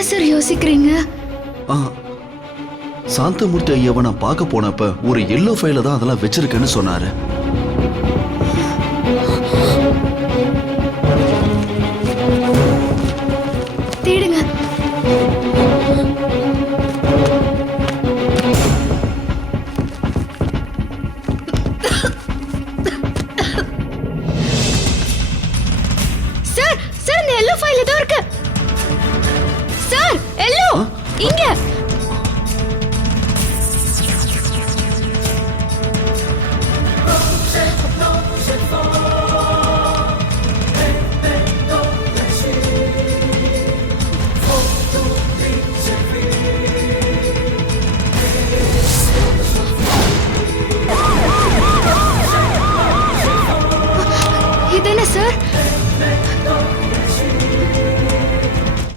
என்ன சார் யோசிக்கிறீங்க? சாந்தமூர்த்தி ஐயாவை நான் பார்க்க போனப்ப ஒரு எல்லோ ஃபைல தான் அதெல்லாம் வச்சிருக்கேன்னு சொன்னாரு. தேடுங்க. சார் சார் இந்த எல்லோ ஃபைல் ஏதோ இருக்கு. சார் எல்லோ இங்க